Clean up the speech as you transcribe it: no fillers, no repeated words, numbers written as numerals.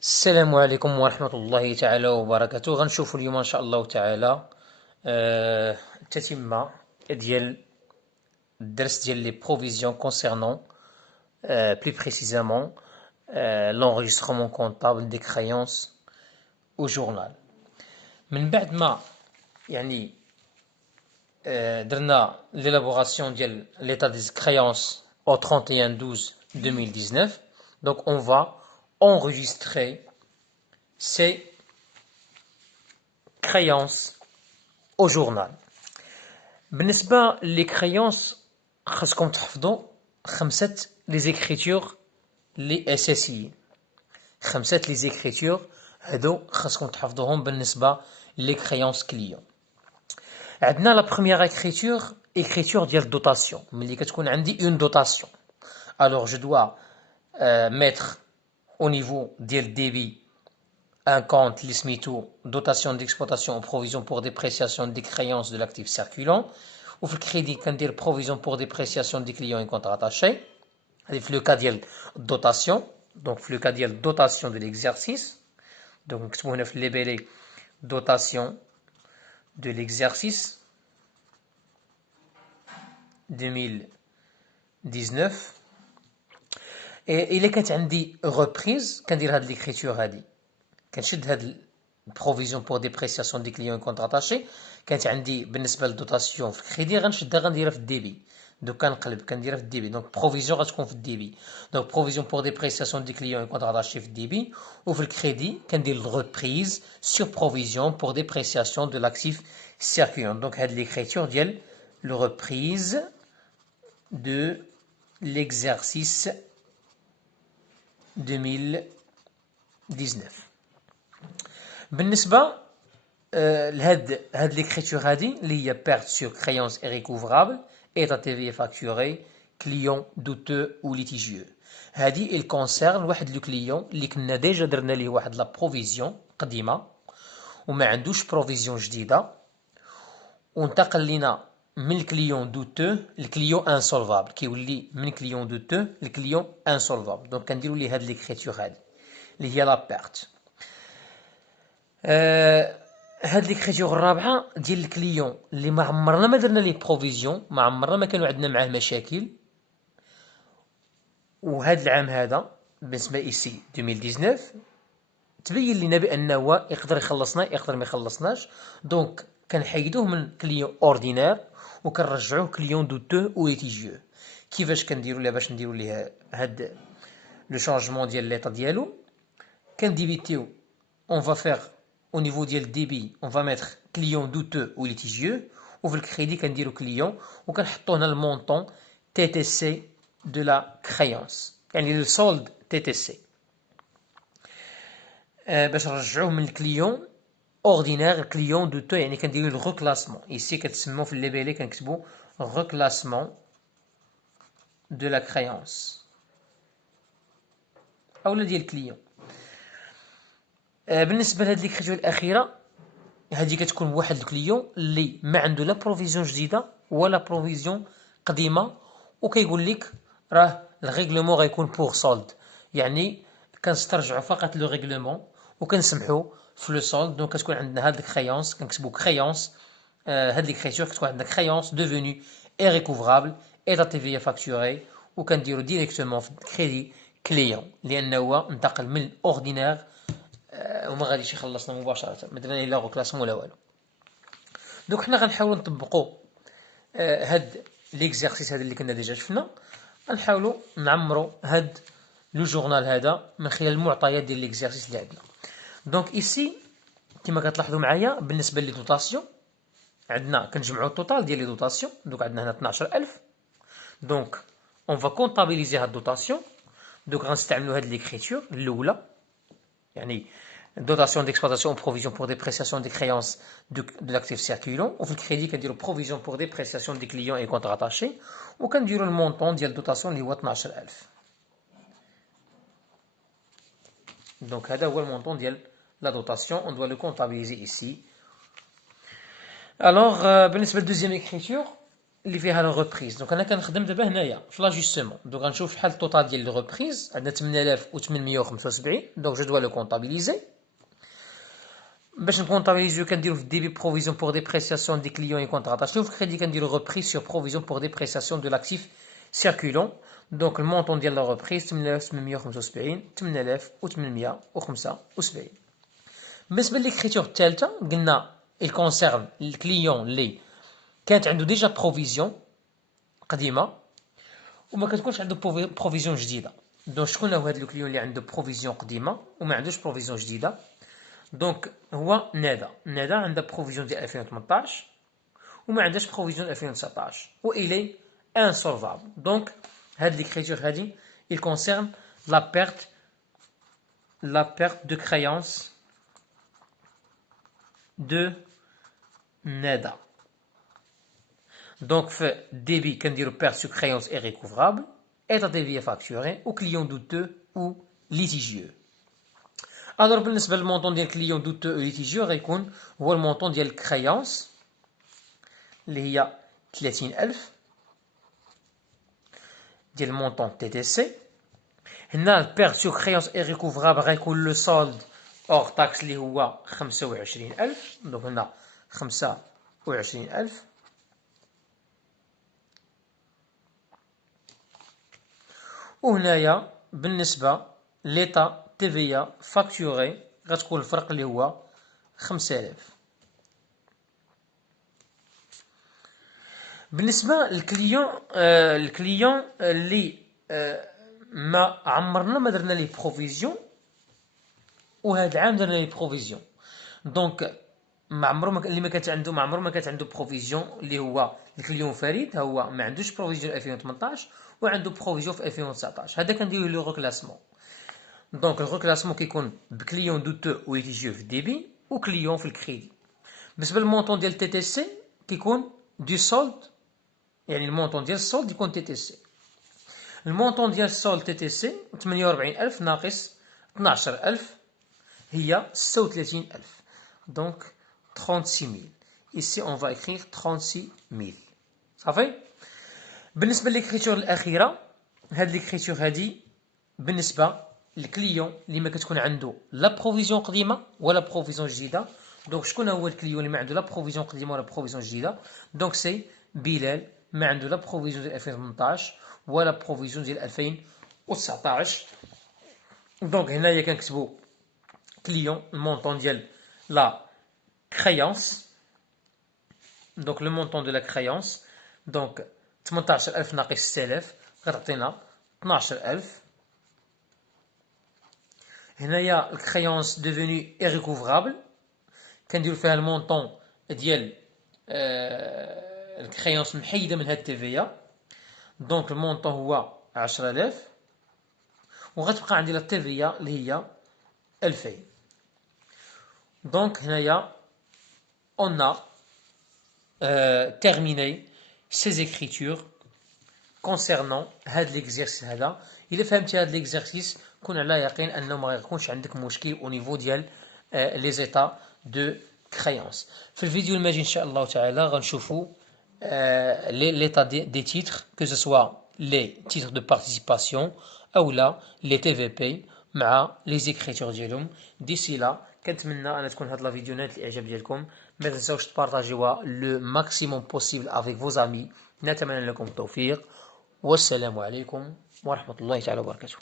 السلام عليكم ورحمة الله تعالى وبركاته. غنشوفوا اليوم إن شاء الله تعالى التتمة ديال الدرس ديال لي بروفيزيون كونسيرنون بلو بريسيزامون l'enregistrement comptable des créances au journal. من بعد ما يعني درنا l'élaboration ديال l'état des créances au 31/12/2019, donc on va enregistrer ces créances au journal. بالنسبة لي كريونس خاصكم تحفظوا خمسة لي زيكريتور لي اساسيين. خمسة لي زيكريتور هادو خاصكم تحفظوهم بالنسبة لي كريونس كليون. عندنا لا بروميير écriture ديال دوتاسيون. ملي كتكون عندي اون دوتاسيون alors je dois mettre au niveau ديال débit un compte l'ismitou dotation d'exploitation ou provision pour dépréciation des créances de l'actif circulant, ou le crédit quand dire provision pour dépréciation des clients et contrats attachés. Le cas de dotation, donc le cas de dotation de l'exercice, donc on a labellé dotation de l'exercice 2019. Et il est quand on dit reprise, quand dire l'écriture a dit. كنشد هاد البروفيزيون بور ديبريسياسيون دي كليون كونتر اتاشي كانت عندي بالنسبه للدوتاسيون في الكريدي غنشدها غنديرها في الديبي دوك كنقلب كنديرها في الديبي دونك بروفيزيون غتكون في الديبي دونك بروفيزيون بور ديبريسياسيون دي كليون كونتر اتاشي في الديبي وفي الكريدي كندير الريبريز سور بروفيزيون بور ديبريسياسيون دو لاكتيف سيركيون دونك هاد ليكريتور ديال لو ريبريز دو ليكزارسيس 2019. بالنسبة لهاد ليكريتور هادي اللي هي perte sur créance irrécouvrable état TVA facturé client douteux ou litigieux. هادي il concerne واحد لو كليون اللي كنا ديجا درنا ليه واحد لا بروفيزيون قديمة وما عندوش بروفيزيون جديدة وانتقل لينا من الكليون دوتو لكليون انسولفابل كيولي من كليون دوتو لكليون انسولفابل دونك كنديرو ليه هاد ليكريتور هادي اللي هي لا بيرت. هاد ليكريتور الرابعه ديال الكليون اللي ما عمرنا ما درنا ليه بروفيزيون ما عمرنا ما كانوا عندنا معاه مشاكل وهاد العام هذا بالنسبه ايسي 2019 تبين لنا بانه يقدر يخلصنا يقدر ما يخلصناش دونك كنحيدوه من كليون اوردينير وكنرجعوه كليون دوتو او ليتيجيو. كيفاش كنديروا ليه باش نديروا ليه هاد لو شانجمون ديال ليطا ديالو كنديبيتيو on va faire au niveau ديال الديبي on va mettre client douteux ou litigieux وفي الكريدي كنديرو كليون وكنحطو هنا المونطون تي تي سي دو لا كريونس يعني السولد تي تي سي باش نرجعوه من الكليون اوردينير كليون دوتو يعني كنديرو لو ريكلاسمون ايسي كتسمو في الليبيلي كنكتبو ريكلاسمون دو لا كريونس اولا ديال الكليون. بالنسبه لهاد ليكريتور الاخيره هادي كتكون واحد الكليون اللي ما عنده لا بروفيزيون جديده ولا بروفيزيون قديمه وكيقول لك راه الريغلومون غيكون بور سولد يعني كنسترجعوا فقط لو ريغلومون وكنسمحوا في لو سولد دونك كتكون عندنا هاد الكريونس كنكتبوا كريونس هاد ليكريتور كتكون عندنا كريونس ديفوني ايريكوفرابل ايتا تي في فاكتوري وكنديروا ديريكتومون في كريدي كليون لانه هو انتقل من الاوردينير وما غاديش يخلصنا مباشره ما درنا لا كلاسمون ولا والو. دوك حنا غنحاولوا نطبقوا هاد ليكزارسيس هذا اللي كنا ديجا شفنا غنحاولوا نعمروا هاد لو جورنال هذا من خلال المعطيات ديال ليكزارسيس اللي عندنا. دونك ايسي كما كتلاحظوا معايا بالنسبه لي دوطاسيون عندنا كنجمعوا التوتال ديال لي دوطاسيون دوك عندنا هنا 12000 دونك اون فا كونطابيليزي هاد الدوطاسيون دوك غنستعملوا هاد ليكريتور الاولى يعني dotation d'exploitation ou provision pour dépréciation des créances de l'actif circulant ou في الكريدي كنديروا provision pour dépréciation des clients et contrats attachés وكنديروا المونطون ديال الدوطاسيون اللي هو 12000 دونك هذا هو المونطون ديال la dotation on doit le comptabiliser ici. Alors بالنسبه للدوزيام écriture اللي فيها لو ريبريز. دونك انا كنخدم دابا هنايا في لاجوستمون. دونك غنشوف شحال التوتال ديال لو ريبريز. عندنا 8875. دونك جو دوا لو كونطابيليزي. باش نكونطابيليزيو كنديرو في الديبي بروفيزيون بور ديبريسياسيون دي كليون اي كونترات. شوف الكريدي كنديرو ريبريز سور بروفيزيون بور ديبريسياسيون دو لاكتيف سيركولون. دونك المونطون ديال لا ريبريز 8875 8875. بالنسبه للكريتور الثالثه قلنا الكونسيرن الكليون اللي كانت عنده ديجا بروفيزيون قديمه وما كتكونش عنده بروفيزيون جديده. دونك شكون هو هذا الكليون اللي عنده بروفيزيون قديمه وما عندوش بروفيزيون جديده؟ دونك هو نادا عندها بروفيزيون ديال 2018 وما عندهاش بروفيزيون ديال 2019 و الي انسولفابل. دونك هاد ليكريتور هادي il concerne la perte de créance de NADA. Donc, débit, quand dire perte sur créance est recouvrable, état de vie facturé, ou client douteux ou litigieux. Alors, بالنسبة للمونطون ديال client douteux ou litigieux غيكون هو المونطون ديال الكريانس اللي هي 30000 ديال المونطون تي تي سي. هنا البيرت سور كريونس اي ريكوفرابل غيكون لو سولد اور تاكس اللي هو 25000. دونك هنا 25000. وهنايا بالنسبة ليتا تي في فاكتوري غتكون الفرق اللي هو 5000. بالنسبة للكليون اللي ما عمرنا ما درنا ليه بروفيزيون وهذا العام درنا ليه بروفيزيون. دونك ما عمره ما كانت عنده بروفيزيون اللي هو الكليون فريد. هو ما عندوش بروفيزيون 2018 وعنده بروفيزيون في 2019. هذا كنديرو لو ريكلاسمون. دونك الريكلاسمون كيكون بكليون دوتو و ليتيجيو في الديبي وكليون في الكريدي. بالنسبه للمونطون ديال تي تي سي كيكون دو سولد، يعني المونطون ديال السولد يكون تي تي سي. المونطون ديال السولد تي تي سي 48000 ناقص 12000 هي 36000. دونك 36000. Ici on va écrire 36000. صافي. بالنسبه للكريتور الاخيره، هاد ليكريتور هادي بالنسبه للكليون اللي ما كتكون عنده لا بروفيزيون قديمه ولا بروفيزيون جديده. دونك شكون هو الكليون اللي ما عنده لا بروفيزيون قديمه ولا بروفيزيون جديده؟ دونك سي بلال، ما عنده لا بروفيزيون ديال 2018 ولا بروفيزيون ديال 2019. دونك هنايا كنكتبوا كليون المونطون ديال لا créance. Donc le montant de la créance, donc 18000 ناقص 6000 غتعطينا 12000. هنايا الكريونس ديفيني irrécouvrable كنديرو فيها المونطون ديال الكريونس محيده من هاد التيفيا. دونك المونطون هو 10000 وغتبقى عندي لا تيفيا اللي هي 2000. دونك هنايا on a terminé ces écritures concernant هاد l'exercice هذا. إلا فهمتي هاد l'exercice كون على يقين أنه ما غيكونش عندك مشكل au niveau ديال les états de créance. في الفيديو الماجي إن شاء الله تعالى غنشوفوا l'état des titres, que ce soit les titres de participation أو لا les TVP مع les écritures ديالهم. d'ici là كنتمنى أن تكون هاد لا فيديو نالت الإعجاب ديالكم. ما تنساوش تبارطاجيوها لو ماكسيموم بوسيبل افيك فوز امي. نتمنى لكم التوفيق والسلام عليكم ورحمة الله تعالى وبركاته.